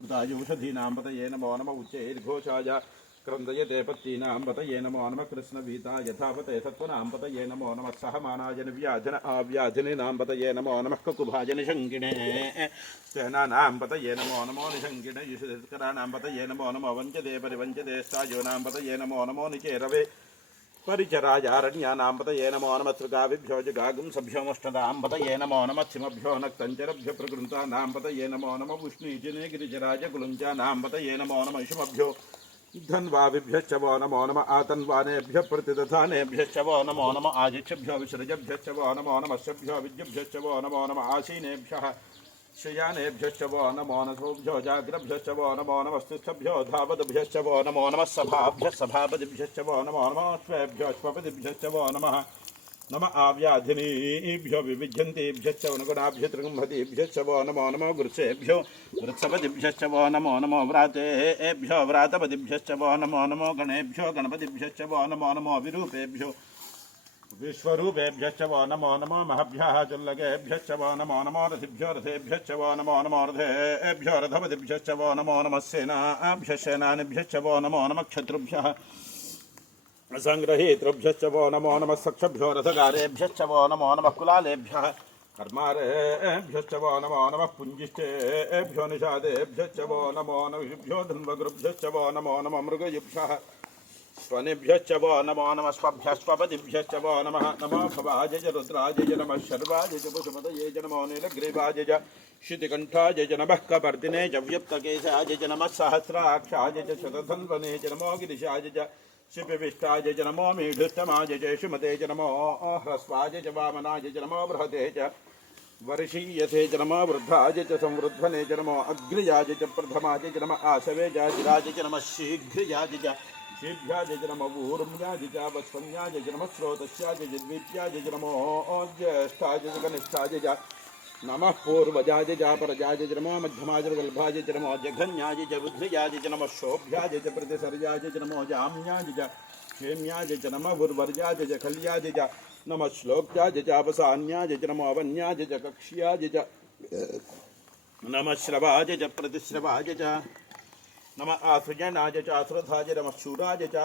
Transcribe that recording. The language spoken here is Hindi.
ौषधीनां पतये नमो नमः उच्चैर्घोषाय क्रन्दयते पत्तीनां पतये नमो नमः कृष्णवीता यथापते सत्त्वनां पतये नमो नमः सहमानाजन व्याजन आव्याजनिनां पतये नमो नमः कुकुभाजन शङ्किणे सेनानां पतये नमो नमो निशङ्किणे युषकराणां पतये नमो नमो वञ्चते परिवञ्चते स्थायोनां पतये नमो नमो निचेरवे परिचराजारण्यानां पतये नमो नमः त्रिगाभिभ्यो जगागुं सभ्योमष्टदां पतये नमो नमः सिंहभ्यो नक्तञ्चरभ्यो प्रकृन्तानां पतये नमो नमः विष्णुजिने गिरिजराजकुलञ्चानां पतये नमो नमः शुभभ्यो धन्वाभिभ्यश्च वो नमो नमः आतन्वानेभ्यः प्रतिदधानेभ्यश्च वो नमो नमः आजिक्षभ्यो विसृजभ्यश्च वो नमो नमः शभ्यो विद्युभ्यश्च वो नमो नमः आसीनेभ्यः शयानेभ्यश्च वो नमो नमोभ्यो जाग्रभ्यश्च वो नमो नमस्तिष्ठभ्यो धावद्भ्यश्च वो नमो नमः सभाभ्यः सभापतिभ्यश्च वो नमो नमः अश्वेभ्यो अश्वपतिभ्यश्च वो नमः नमः आव्याधिनीभ्यो विविध्यन्तेभ्यश्च अनुगुणाभ्यो त्रिगुम्भतेभ्यश्च वो नमो नमो गुरुसेभ्यो वृत्सपतिभ्यश्च वो नमो नमो व्रातेभ्यो व्रातपतिभ्यश्च वो नमो नमो गणेभ्यो गणपतिभ्यश्च वो नमो नमो विरूपेभ्यो विश्वरूपेभ्यश्च वो नमो नमो महभ्यः चुल्लकेभ्यश्च वो नमो नमो रथिभ्यो रथेभ्यश्च वो नमो नमो रथेभ्यो रथपतिभ्यश्च वो नमो नमः सेनाभ्यः सेनानिभ्यश्च वो नमो नमः क्षत्रुभ्यः संग्रहीतृभ्यश्च वो नमो नमः सक्षभ्यो रथगारेभ्यश्च वो नमो नमः कुलालेभ्यः कर्मारेभ्यश्च वो नमो नमः पुञ्जिष्ठेभ्यो निषादेभ्यश्च वो नमो नमः धन्वगुरुभ्यश्च वो नमो नमः मृगयुभ्यः स्वनिभ्यश्च वो नमो नमः स्वभ्यस्वपतिभ्यश्च वो नमः नमो भवाय च रुद्राय च नमः शर्वाय च पशुपतये च नमो नीलग्रीवाय च शितिकण्ठाय च नमः कपर्दिने च व्युक्तकेशाय च नमः सहस्राक्षाय च शतधन्वने च नमो गिरिशाय च शिपिविष्टाय च नमो मीढुत्तमाय च शुमते च नमो ह्रस्वाय च वामनाय च नमो बृहते च वर्षीयते च नमो वृद्धाय च संवृद्धने च नमो अग्र्याय च प्रथमाय च नमः आसवे जाजिराय च नमः शीघ्रयाय च शीभ्याय च नमः ऊर्म्याय च वत्सन्याय च नमः स्रोतस्याय च द्वितीयाय च नमो ज्येष्ठाय च कनिष्ठाय च नमः पूर्वजाय च परजाय च नमो मध्यमाय च वल्भाय च नमो जघन्याय च बुद्ध्याय च नमः शोभ्याय च प्रतिसर्याय च नमो जाम्याय च क्षेम्याय च नमः गुर्वर्याय च खल्याय च नमः श्लोक्याय च अपसान्याय च नमो अवन्याय च कक्ष्याय च नमः श्रवाय च प्रतिश्रवाय च नमः आसृजनाय च आश्रधाय नमः शूराय च